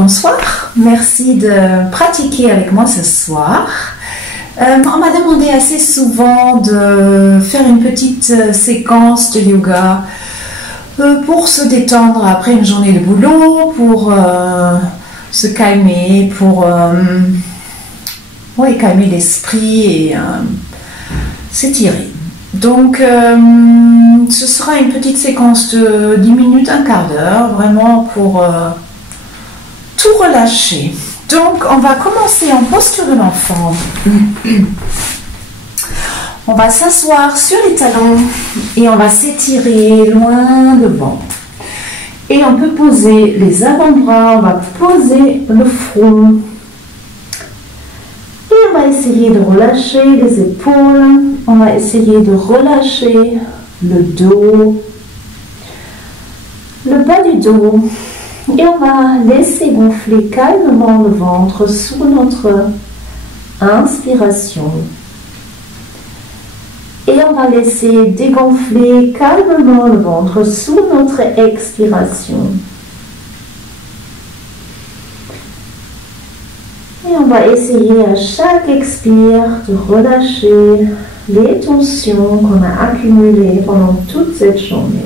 Bonsoir, merci de pratiquer avec moi ce soir. On m'a demandé assez souvent de faire une petite séquence de yoga pour se détendre après une journée de boulot, pour se calmer, pour calmer l'esprit et s'étirer. Donc, ce sera une petite séquence de 10 minutes, un quart d'heure, vraiment pour tout relâcher. Donc, on va commencer en posture de l'enfant. On va s'asseoir sur les talons et on va s'étirer loin devant. Et on peut poser les avant-bras, on va poser le front. Et on va essayer de relâcher les épaules. On va essayer de relâcher le dos, le bas du dos. Et on va laisser gonfler calmement le ventre sous notre inspiration. Et on va laisser dégonfler calmement le ventre sous notre expiration. Et on va essayer à chaque expire de relâcher les tensions qu'on a accumulées pendant toute cette journée.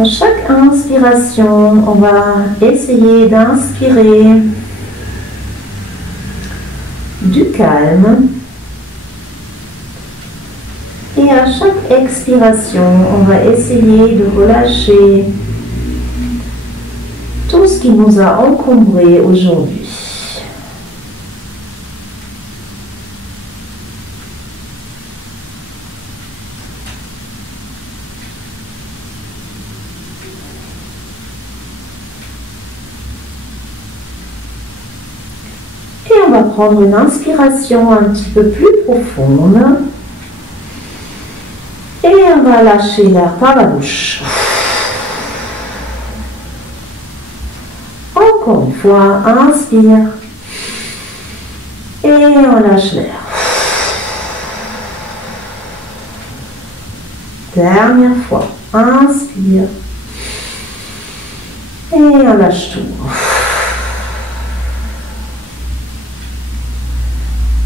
À chaque inspiration, on va essayer d'inspirer du calme. Et à chaque expiration, on va essayer de relâcher tout ce qui nous a encombré aujourd'hui. Et on va prendre une inspiration un petit peu plus profonde. Et on va lâcher l'air par la bouche. Encore une fois, inspire. Et on lâche l'air. Dernière fois, inspire. Et on lâche tout.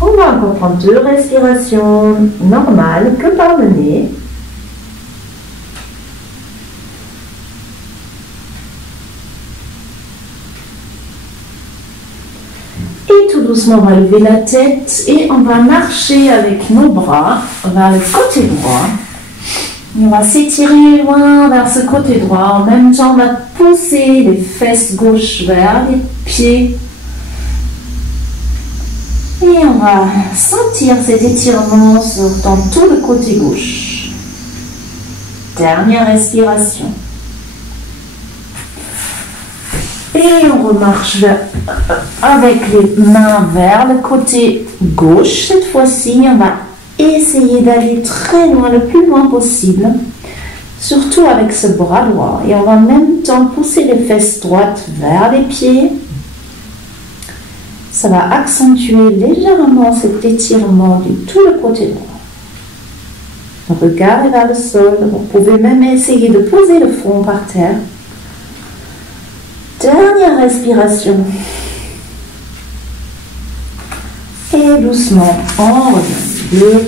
On va encore prendre 2 respirations normales que par le nez. Et tout doucement, on va lever la tête et on va marcher avec nos bras vers le côté droit. On va s'étirer loin vers ce côté droit. En même temps, on va pousser les fesses gauches vers les pieds. Et on va sentir cet étirement dans tout le côté gauche. Dernière respiration. Et on remarche avec les mains vers le côté gauche. Cette fois-ci, on va essayer d'aller très loin, le plus loin possible. Surtout avec ce bras droit. Et on va en même temps pousser les fesses droites vers les pieds. Ça va accentuer légèrement cet étirement de tout le côté droit. Le regard est vers le sol. Vous pouvez même essayer de poser le front par terre. Dernière respiration. Et doucement, on revient.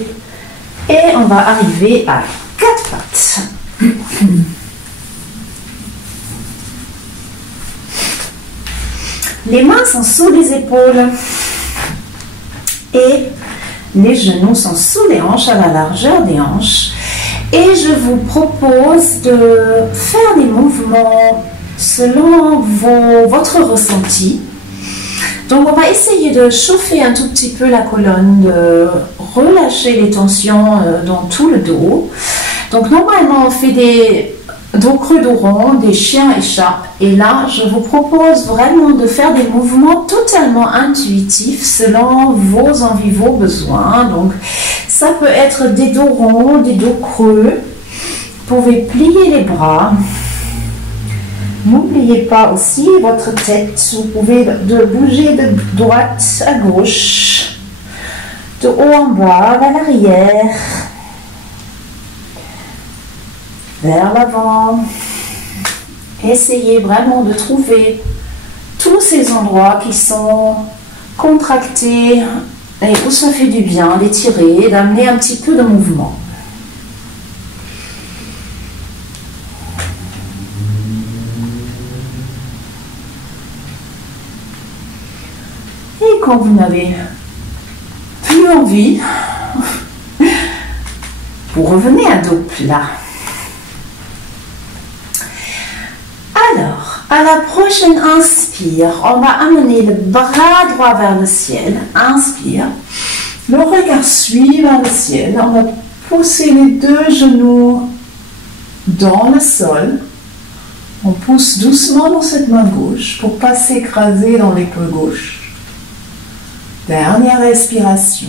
Et on va arriver à 4 pattes. Les mains sont sous les épaules et les genoux sont sous les hanches, à la largeur des hanches. Et je vous propose de faire des mouvements selon votre ressenti. Donc on va essayer de chauffer un tout petit peu la colonne, de relâcher les tensions dans tout le dos. Donc normalement on fait des dos creux, dos rond, des chiens et chats. Et là, je vous propose vraiment de faire des mouvements totalement intuitifs selon vos envies, vos besoins. Donc, ça peut être des dos ronds, des dos creux. Vous pouvez plier les bras. N'oubliez pas aussi votre tête. Vous pouvez bouger de droite à gauche, de haut en bas, vers l'arrière, vers l'avant Essayez vraiment de trouver tous ces endroits qui sont contractés et où ça fait du bien d'étirer, d'amener un petit peu de mouvement. Et quand vous n'avez plus envie, vous revenez à dos plat. Alors, à la prochaine inspire, on va amener le bras droit vers le ciel. Inspire. Le regard suit vers le ciel. On va pousser les deux genoux dans le sol. On pousse doucement dans cette main gauche pour ne pas s'écraser dans l'épaule gauche. Dernière respiration.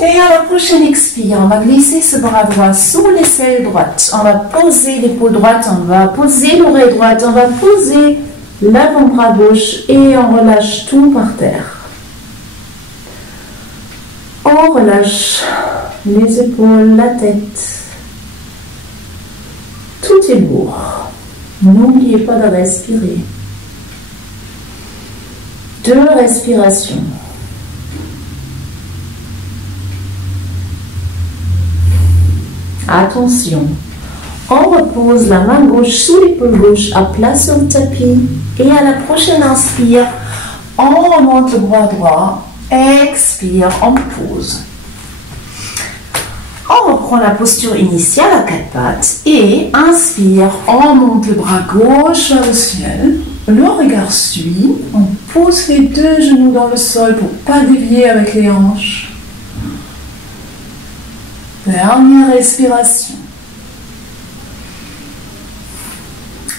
Et à la prochaine expire, on va glisser ce bras droit sous l'aisselle droite. On va poser l'épaule droite, on va poser l'oreille droite, on va poser l'avant-bras gauche et on relâche tout par terre. On relâche les épaules, la tête. Tout est lourd. N'oubliez pas de respirer. 2 respirations. Attention, on repose la main gauche sous l'épaule gauche à plat sur le tapis et à la prochaine inspire, on remonte le bras droit, expire, on pose. On reprend la posture initiale à 4 pattes et inspire, on monte le bras gauche vers le ciel, le regard suit, on pose les 2 genoux dans le sol pour ne pas dévier avec les hanches. Dernière respiration.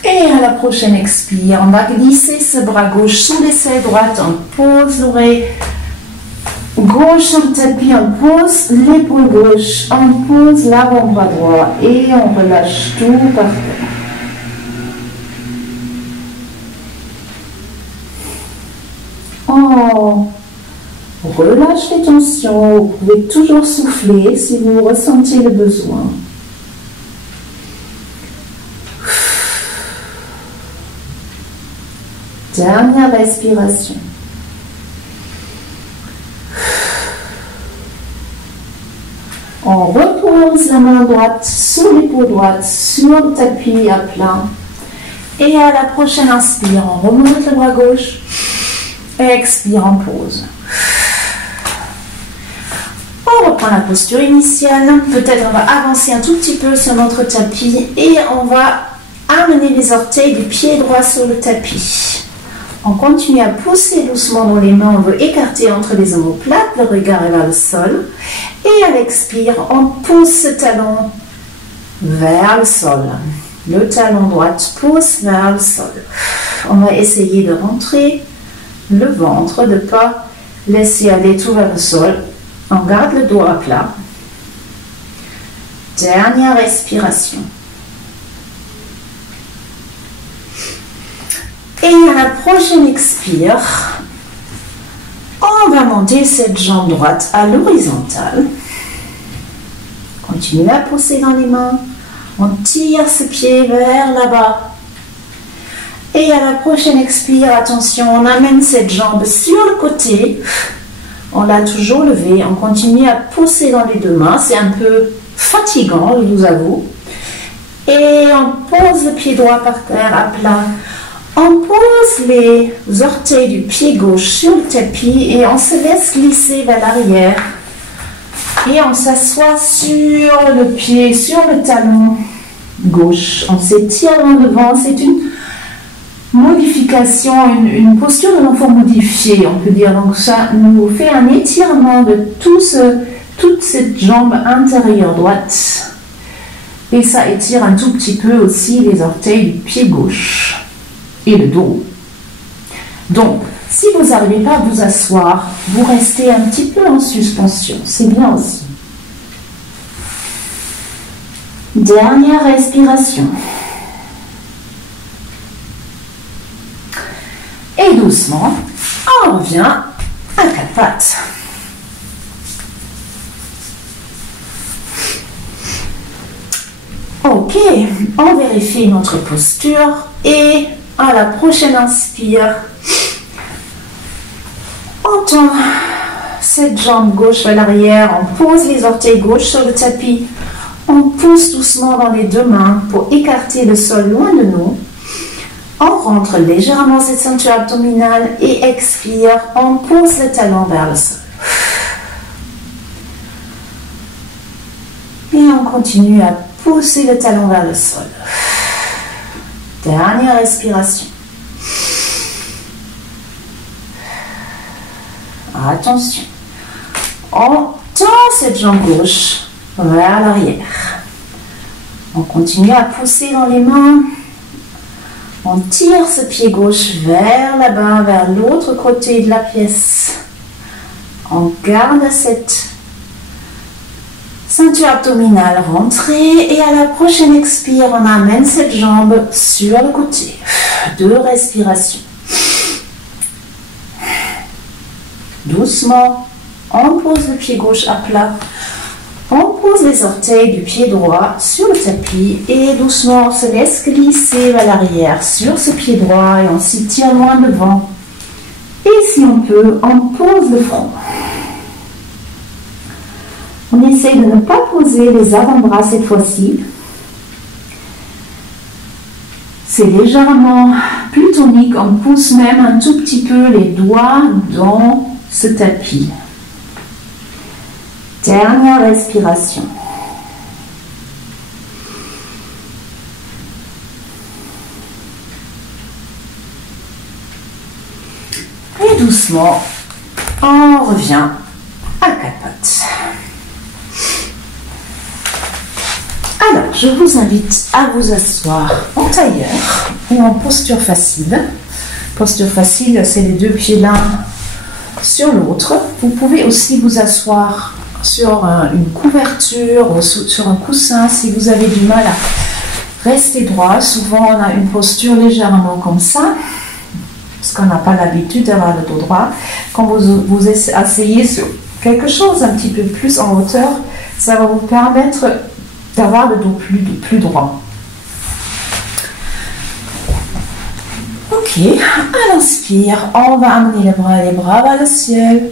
Et à la prochaine expire, on va glisser ce bras gauche sous l'aisselle droite, on pose l'oreille gauche sur le tapis, on pose l'épaule gauche, on pose l'avant-bras droit et on relâche tout par terre. On relâche les tensions, vous pouvez toujours souffler si vous ressentez le besoin. Dernière respiration. On repose la main droite sous l'épaule droite, sur le tapis à plat. Et à la prochaine inspire, on remonte le bras gauche. Expire, on pose. On reprend la posture initiale. Peut-être on va avancer un tout petit peu sur notre tapis et on va amener les orteils du pied droit sur le tapis. On continue à pousser doucement dans les mains, on veut écarter entre les omoplates, le regard est vers le sol. Et à l'expire, on pousse le talon vers le sol. Le talon droit pousse vers le sol. On va essayer de rentrer le ventre, de ne pas laisser aller tout vers le sol. On garde le dos à plat. Dernière respiration. Et à la prochaine expire, on va monter cette jambe droite à l'horizontale. Continuez à pousser dans les mains. On tire ce pied vers là-bas. Et à la prochaine expire, attention, on amène cette jambe sur le côté. On l'a toujours levée. On continue à pousser dans les deux mains. C'est un peu fatigant, je vous avoue. Et on pose le pied droit par terre à plat. On pose les orteils du pied gauche sur le tapis et on se laisse glisser vers l'arrière. Et on s'assoit sur le pied, sur le talon gauche. On s'étire dans le devant. C'est une modification, une posture de l'enfant modifiée, on peut dire. Donc ça nous fait un étirement de toute cette jambe intérieure droite. Et ça étire un tout petit peu aussi les orteils du pied gauche et le dos. Donc, si vous n'arrivez pas à vous asseoir, vous restez un petit peu en suspension. C'est bien aussi. Dernière respiration. Et doucement, on revient à 4 pattes. Ok. Ok, on vérifie notre posture et à la prochaine inspire, on tend cette jambe gauche vers l'arrière, on pose les orteils gauche sur le tapis, on pousse doucement dans les deux mains pour écarter le sol loin de nous. On rentre légèrement cette ceinture abdominale et expire, on pose le talon vers le sol. Et on continue à pousser le talon vers le sol. Dernière respiration. Attention. On tend cette jambe gauche vers l'arrière. On continue à pousser dans les mains. On tire ce pied gauche vers là-bas, vers l'autre côté de la pièce. On garde cette ceinture abdominale rentrée et à la prochaine expire, on amène cette jambe sur le côté. 2 respirations. Doucement, on pose le pied gauche à plat. On pose les orteils du pied droit sur le tapis et doucement on se laisse glisser vers l'arrière sur ce pied droit et on s'y tire loin devant. Et si on peut, on pose le front. On essaie de ne pas poser les avant-bras cette fois-ci. C'est légèrement plus tonique, on pousse même un tout petit peu les doigts dans ce tapis. Dernière respiration. Et doucement, on revient à capote. Alors, je vous invite à vous asseoir en tailleur ou en posture facile. Posture facile, c'est les deux pieds l'un sur l'autre. Vous pouvez aussi vous asseoir sur une couverture ou sur un coussin si vous avez du mal à rester droit. Souvent, on a une posture légèrement comme ça, parce qu'on n'a pas l'habitude d'avoir le dos droit. Quand vous asseyez sur quelque chose un petit peu plus en hauteur, ça va vous permettre d'avoir le dos plus droit. Ok, à l'inspire, on va amener les bras vers le ciel.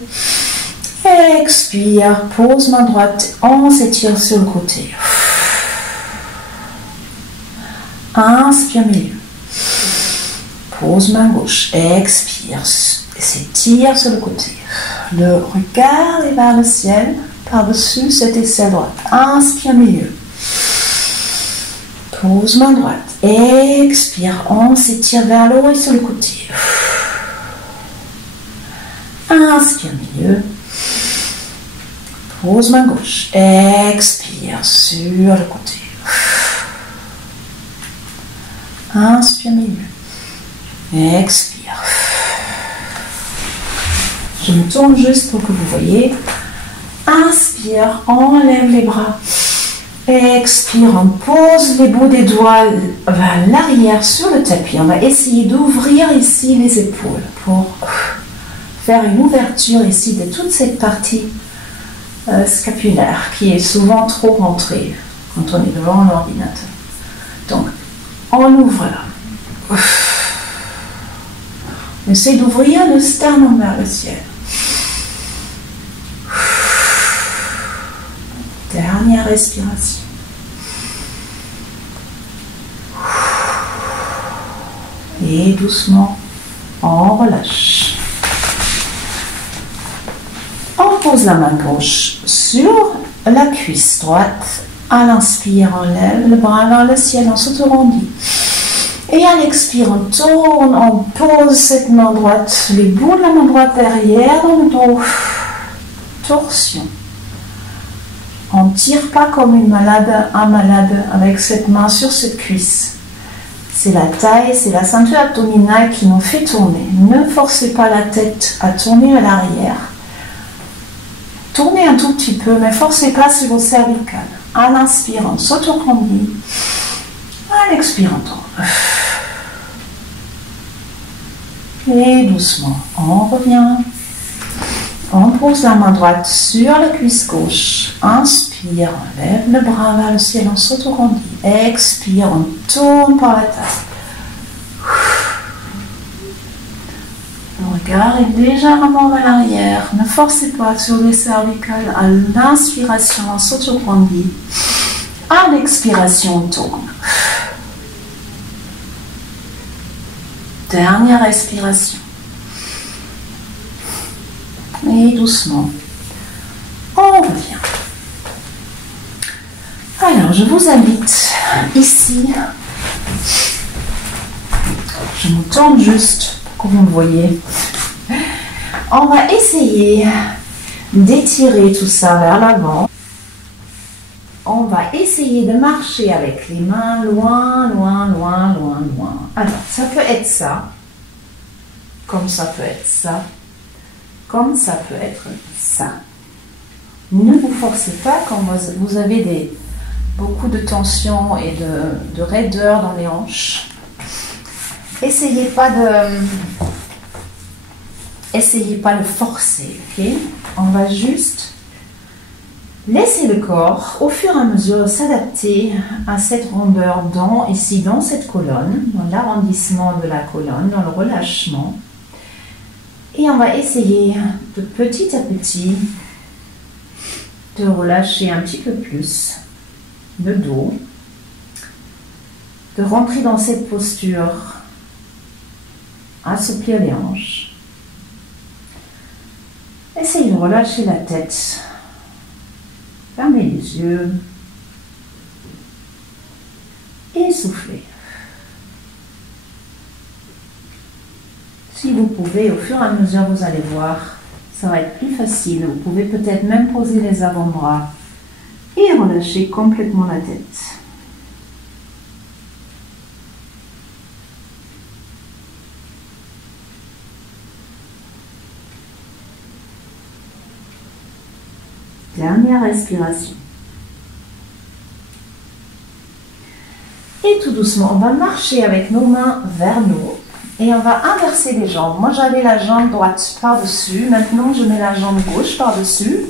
Expire, pose main droite, on s'étire sur le côté. Inspire milieu. Pose main gauche, expire, s'étire sur le côté. Le regard est vers le ciel, par-dessus cette aisselle droite. Inspire milieu. Pose main droite, expire, on s'étire vers le haut et sur le côté. Inspire milieu. Pose main gauche, expire sur le côté. Inspire milieu, expire. Je me tourne juste pour que vous voyez. Inspire, on lève les bras. Expire, on pose les bouts des doigts vers l'arrière sur le tapis. On va essayer d'ouvrir ici les épaules pour faire une ouverture ici de toute cette partie scapulaire qui est souvent trop rentrée quand on est devant l'ordinateur. Donc, on ouvre là. On essaie d'ouvrir le sternum vers le ciel. Dernière respiration. Et doucement, on relâche. On pose la main gauche sur la cuisse droite. À l'inspire, on lève le bras vers le ciel, on s'autograndit. Et à l'expire, on tourne, on pose cette main droite, les bouts de la main droite derrière dans le dos. Torsion. On ne tire pas comme un malade avec cette main sur cette cuisse. C'est la taille, c'est la ceinture abdominale qui nous fait tourner. Ne forcez pas la tête à tourner à l'arrière. Tournez un tout petit peu, mais forcez pas sur vos cervicales. À l'inspire, on s'autograndit. À l'expire, on tourne. Et doucement, on revient. On pose la main droite sur la cuisse gauche. Inspire, on lève le bras vers le ciel, on s'auto-grandit. Expire, on tourne par la table. Le regard est légèrement vers l'arrière. Ne forcez pas sur les cervicales. À l'inspiration, on s'auto-grandit. À l'expiration, on tourne. Dernière expiration. Et doucement, on revient. Alors, je vous invite ici. Je me tourne juste pour que vous me voyez. On va essayer d'étirer tout ça vers l'avant. On va essayer de marcher avec les mains loin, loin, loin, loin, loin. Alors, ça peut être ça, comme ça peut être ça, comme ça peut être ça. Ne vous forcez pas quand vous avez beaucoup de tension et de raideur dans les hanches. Essayez pas de forcer, ok? On va juste laisser le corps, au fur et à mesure, s'adapter à cette rondeur ici dans cette colonne, dans l'arrondissement de la colonne, dans le relâchement. Et on va essayer de petit à petit de relâcher un petit peu plus le dos, de rentrer dans cette posture, assouplir les hanches. Essayez de relâcher la tête. Fermez les yeux et soufflez. Si vous pouvez, au fur et à mesure, vous allez voir, ça va être plus facile. Vous pouvez peut-être même poser les avant-bras et relâcher complètement la tête. Dernière respiration. Et tout doucement, on va marcher avec nos mains vers nous et on va inverser les jambes. Moi, j'avais la jambe droite par-dessus. Maintenant, je mets la jambe gauche par-dessus.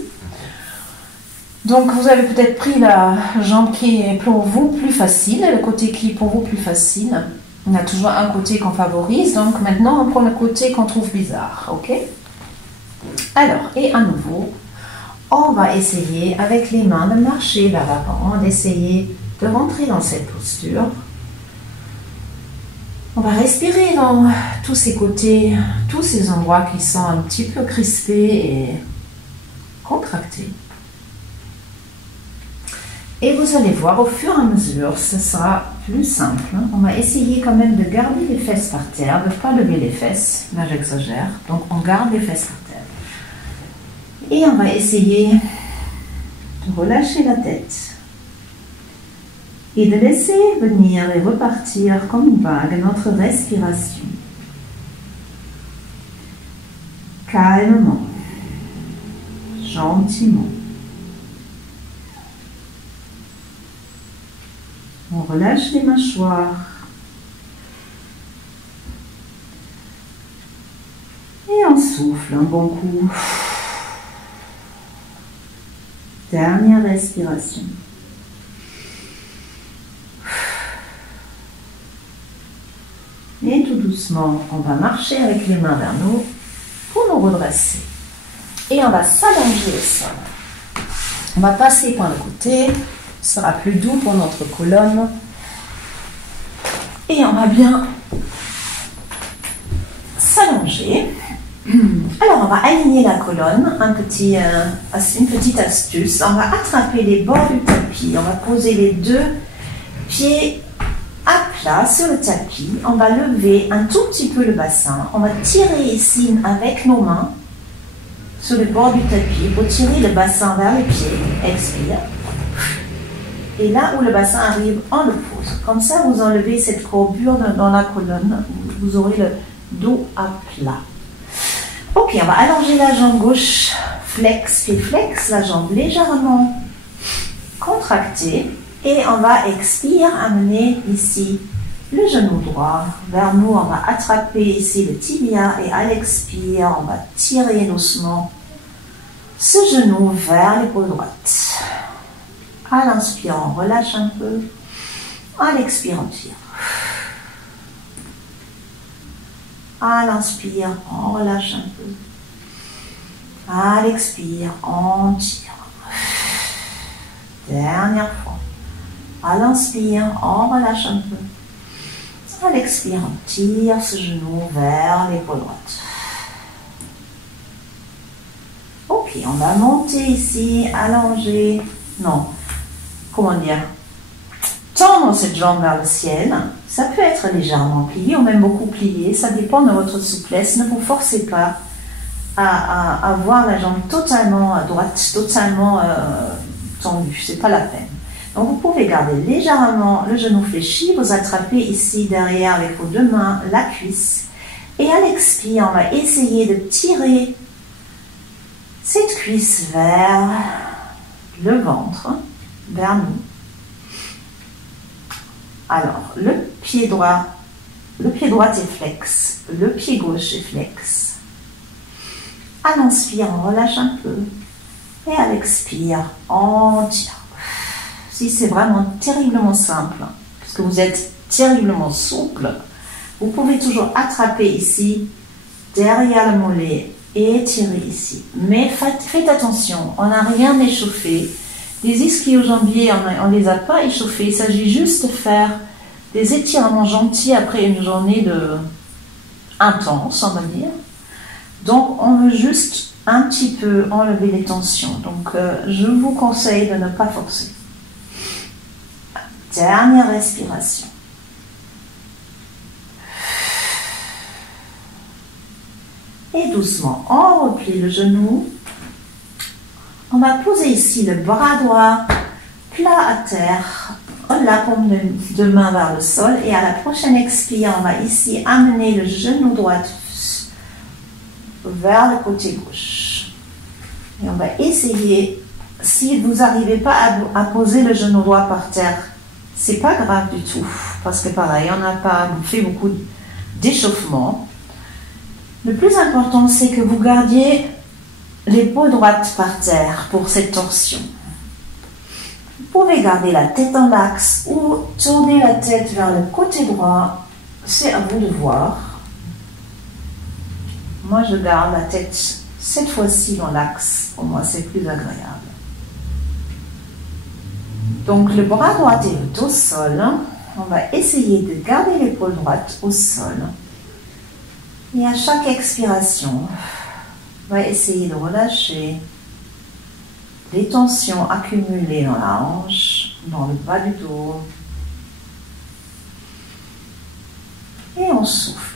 Donc, vous avez peut-être pris la jambe qui est pour vous plus facile, le côté qui est pour vous plus facile. On a toujours un côté qu'on favorise. Donc, maintenant, on prend le côté qu'on trouve bizarre. OK? Alors, et à nouveau, on va essayer avec les mains de marcher vers l'avant, d'essayer de rentrer dans cette posture. On va respirer dans tous ces côtés, tous ces endroits qui sont un petit peu crispés et contractés. Et vous allez voir, au fur et à mesure, ce sera plus simple. On va essayer quand même de garder les fesses par terre, de ne pas lever les fesses. Là, j'exagère. Donc, on garde les fesses par terre. Et on va essayer de relâcher la tête et de laisser venir et repartir comme une vague notre respiration. Calmement, gentiment. On relâche les mâchoires. Et on souffle un bon coup. Dernière respiration. Et tout doucement, on va marcher avec les mains vers nous pour nous redresser. Et on va s'allonger au sol. On va passer par le côté. Ce sera plus doux pour notre colonne. Et on va bien s'allonger. Alors, on va aligner la colonne, une petite astuce. On va attraper les bords du tapis. On va poser les deux pieds à plat sur le tapis. On va lever un tout petit peu le bassin. On va tirer ici avec nos mains sur le bord du tapis pour tirer le bassin vers les pieds. Expire. Et là où le bassin arrive, on le pose. Comme ça, vous enlevez cette courbure dans la colonne. Vous aurez le dos à plat. Ok, on va allonger la jambe gauche, flex, pied flex, la jambe légèrement contractée. Et on va expirer, amener ici le genou droit vers nous. On va attraper ici le tibia et à l'expire, on va tirer doucement ce genou vers l'épaule droite. À l'inspire, on relâche un peu. À l'expire, on tire. À l'inspire, on relâche un peu. À l'expire, on tire. Dernière fois. À l'inspire, on relâche un peu. À l'expire, on tire ce genou vers l'épaule droite. Ok, on va monter ici, allonger. Non, comment dire? Tendre cette jambe vers le ciel. Ça peut être légèrement plié ou même beaucoup plié. Ça dépend de votre souplesse. Ne vous forcez pas à avoir la jambe totalement droite, totalement tendue. C'est pas la peine. Donc vous pouvez garder légèrement le genou fléchi. Vous attrapez ici derrière avec vos deux mains la cuisse. Et à l'expire, on va essayer de tirer cette cuisse vers le ventre, vers nous. Alors, le pied droit est flex, le pied gauche est flex. À l'inspire, on relâche un peu. Et à l'expire, on tire. Si c'est vraiment terriblement simple, puisque vous êtes terriblement souple, vous pouvez toujours attraper ici, derrière le mollet, et tirer ici. Mais faites attention, on n'a rien échauffé. Les ischio-jambiers, on ne les a pas échauffés. Il s'agit juste de faire des étirements gentils après une journée intense, on va dire. Donc, on veut juste un petit peu enlever les tensions. Donc, je vous conseille de ne pas forcer. Dernière respiration. Et doucement, on replie le genou. On va poser ici le bras droit plat à terre. La paume de main vers le sol. Et à la prochaine expire, on va ici amener le genou droit vers le côté gauche. Et on va essayer, si vous n'arrivez pas à poser le genou droit par terre, c'est pas grave du tout. Parce que pareil, on n'a pas fait beaucoup d'échauffement. Le plus important, c'est que vous gardiez l'épaule droite par terre pour cette torsion. Vous pouvez garder la tête en l'axe ou tourner la tête vers le côté droit. C'est à vous de voir. Moi, je garde la tête cette fois-ci dans l'axe. Pour moi, c'est plus agréable. Donc, le bras droit est au sol. On va essayer de garder l'épaule droite au sol. Et à chaque expiration, on va essayer de relâcher les tensions accumulées dans la hanche, dans le bas du dos. Et on souffle.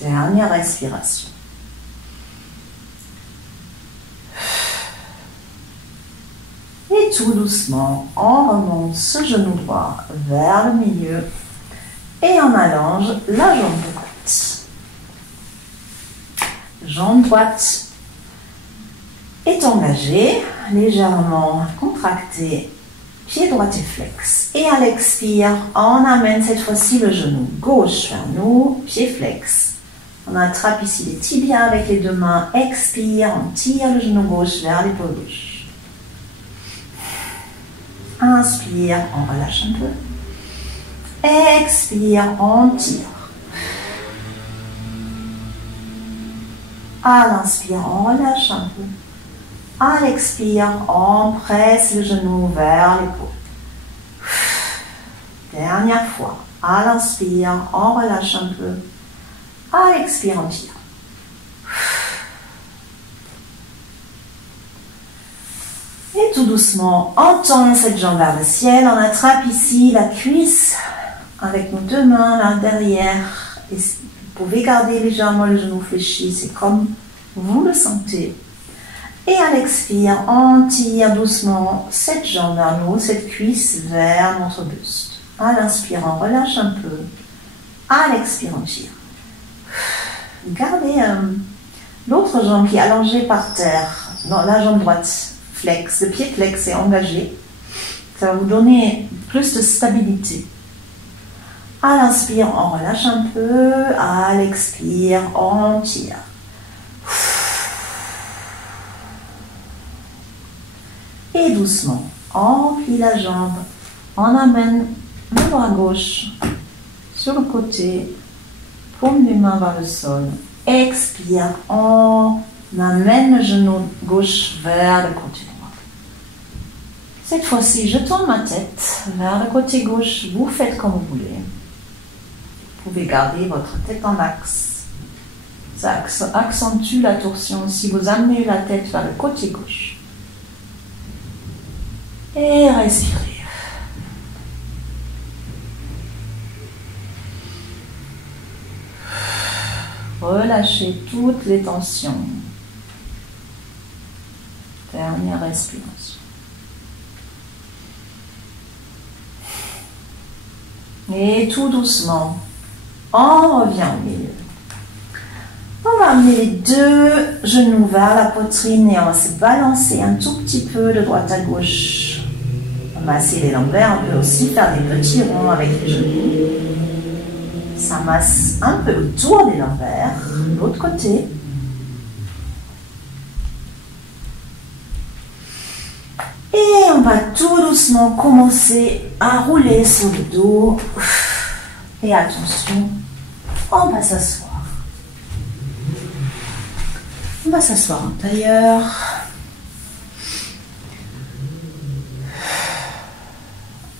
Dernière respiration. Et tout doucement, on remonte ce genou droit vers le milieu et on allonge la jambe droite. Jambe droite est engagée, légèrement contractée, pied droit est flex. Et à l'expire, on amène cette fois-ci le genou gauche vers nous, pied flex. On attrape ici les tibias avec les deux mains, expire, on tire le genou gauche vers l'épaule gauche. Inspire, on relâche un peu. Expire, on tire. À l'inspire, on relâche un peu. À l'expire, on presse le genou vers l'épaule. Dernière fois. À l'inspire, on relâche un peu. À l'expire, on tire. Et tout doucement, on tend cette jambe vers le ciel. On attrape ici la cuisse avec nos deux mains là derrière. Et vous pouvez garder légèrement le genou fléchi. C'est comme vous le sentez. Et à l'expire, on tire doucement cette jambe vers nous, cette cuisse vers notre buste. À l'inspire, on relâche un peu. À l'expire, on tire. Gardez l'autre jambe qui est allongée par terre. Non, la jambe droite flex. Le pied flex est engagé. Ça va vous donner plus de stabilité. À l'inspire, on relâche un peu. À l'expire, on tire. Et doucement, on plie la jambe. On amène le bras gauche sur le côté. Paume des mains vers le sol. Expire, on amène le genou gauche vers le côté droit. Cette fois-ci, je tourne ma tête vers le côté gauche. Vous faites comme vous voulez. Vous pouvez garder votre tête en axe. Ça accentue la torsion si vous amenez la tête vers le côté gauche. Et respirez. Relâchez toutes les tensions. Dernière respiration. Et tout doucement, on revient au milieu. On va amener les deux genoux vers la poitrine et on va se balancer un tout petit peu de droite à gauche. On va masser les lombaires, on peut aussi faire des petits ronds avec les genoux. Ça masse un peu autour des lombaires, de l'autre côté. Et on va tout doucement commencer à rouler sur le dos. Et attention, on va s'asseoir. On va s'asseoir en tailleur.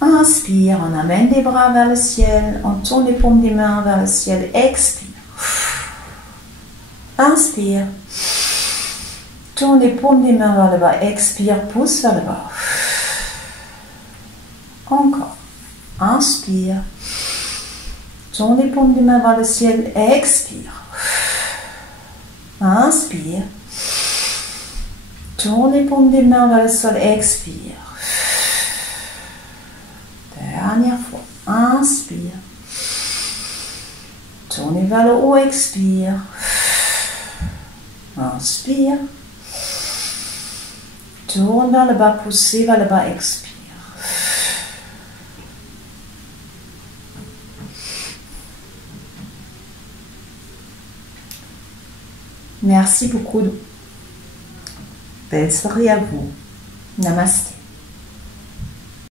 Inspire, on amène les bras vers le ciel, on tourne les paumes des mains vers le ciel, expire. Inspire, tourne les paumes des mains vers le bas, expire, pousse vers le bas. Encore, inspire, tourne les paumes des mains vers le ciel, expire. Inspire, tourne les paumes des mains vers le sol, expire. Dernière fois, inspire, tournez vers le haut, expire, inspire, tourne vers le bas, poussez vers le bas, expire. Merci beaucoup. Belle soirée à vous. Namasté.